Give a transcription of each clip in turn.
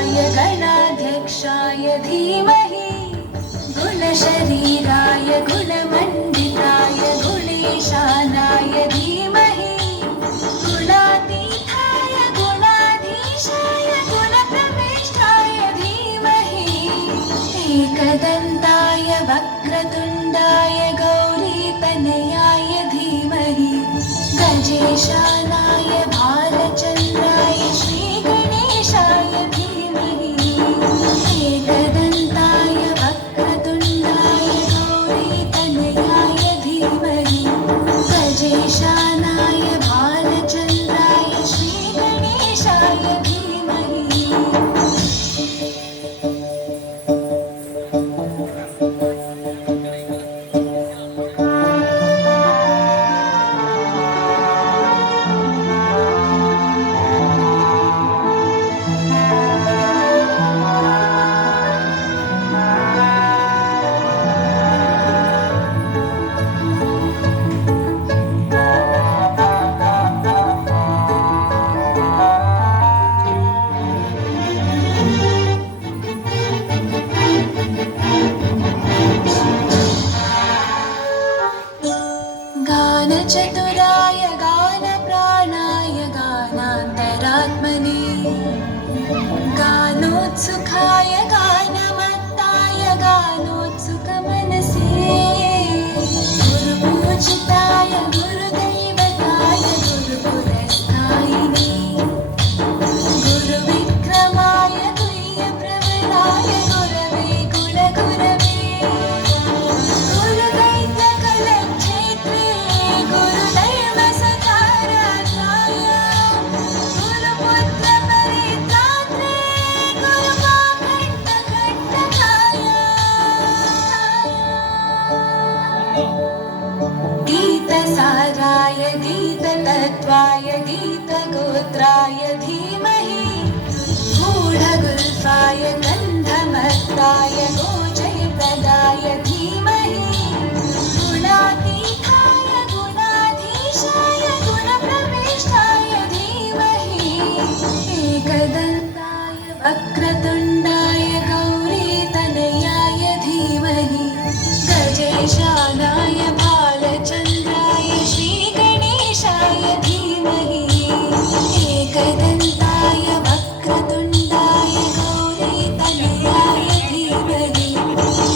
गणाधिपाय गणाध्यक्षाय धीमहि गुणशरीराय गुणमण्डिताय गुणेशानाय धीमहि गुणातीताय गुणाधीशाय गुणप्रविष्टाय धीमहि एकदन्ताय वक्रतुण्डाय गौरीतनयाय धीमहि गजेशानाय भालचन्द्राय श्रीगणेशाय धीमहि एकदन्ताय वक्रतुण्डाय गौरीतनयाय धीमहि गजेशानाय भालचन्द्राय श्रीगणेशाय धीमहि गानचतुराय गानप्राणाय गानान्तरात्मने गानोत्सुकाय गानमत्ताय गानोत्सुकमनसे गुरुपूजिताय गुरुदैवताय गुरुपुरस्तायिने गुरुविक्रमाय तुल्यप्रवराय गुरवे गुणगुरवे गुरुदैत्यकलक्षेत्रे गुरुदैवसकाराध्याय गुरुपुत्रपरित्रात्रे गुरुमाकण्टकण्टकाय गीतसाराय गीततत्त्वाय गीतगोत्राय धीमहि गूढगुल्फाय गन्धमत्ताय गोजयप्रदाय धीमहि गुणातीताय गुणाधीशाय गुणप्रविष्टाय धीमहि एकदन्ताय वक्रतुण्डाय गौरीतनयाय धीमहि गजेशानाय भालचन्द्राय श्रीगणेशाय धीमहि एकदन्ताय वक्रतुण्डाय गौरीतनयाय धीमहि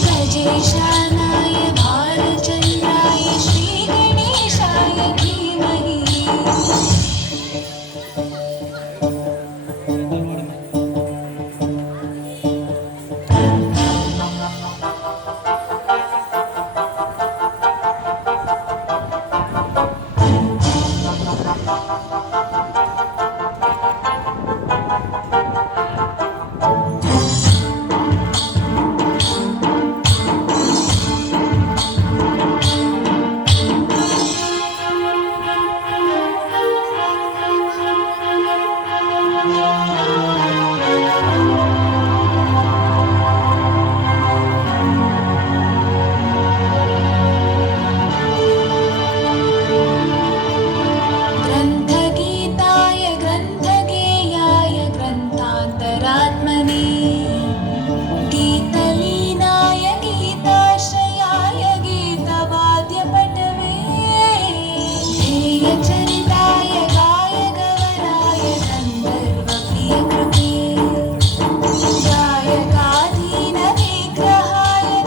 गजेशानाय भालचन्द्राय श्रीगणेशाय धीमहि ग्रन्थगीताय ग्रन्थगेयाय ग्रन्थान्तरात्मने गीतलीनाय गीताश्रयाय गीतवाद्यपटवे ध्येयचरिताय गायगवराय गन्धर्वप्रियकृते गायकाधीनविग्रहाय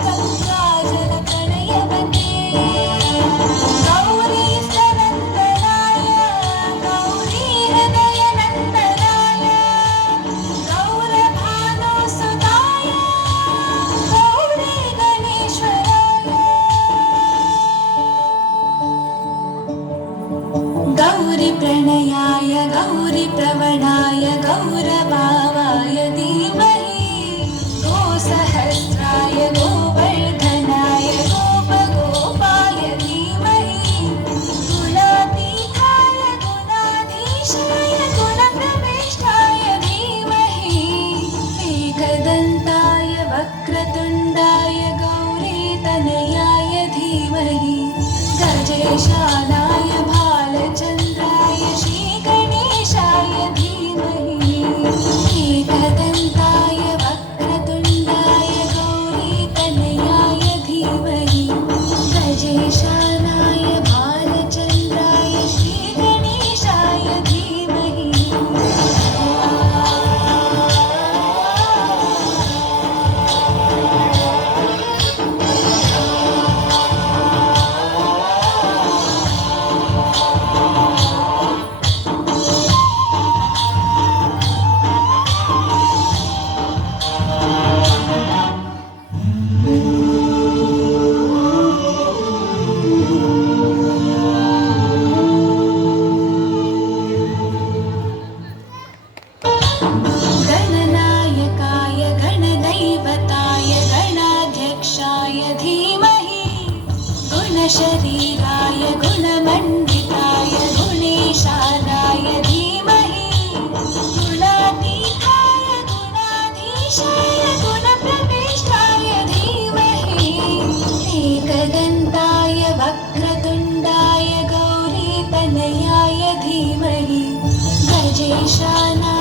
गङ्गाजलप्रणयवते गौरीस्तनन्दनाय गौरीहृदयनन्दनाय गौरभानुसुताय गौरीगणेश्वराय गौरीप्रणयाय गौरीप्रवणाय गौरभावाय धीमहि गोसहस्राय गोवर्धनाय गोपगोपाय धीमहि गुणातीताय गुणाधीशाय गुणप्रविष्टाय धीमहि एकदन्ताय वक्रतुण्डाय गौरीतनयाय धीमहि गजेशानाय भालचन्द्राय श्रीगणेशाय धीमहि एकदन्ताय गणाधीशाय गुणप्रविष्टाय धीमहि एकदन्ताय वक्रतुण्डाय गौरीतनयाय धीमहि गजेशानाय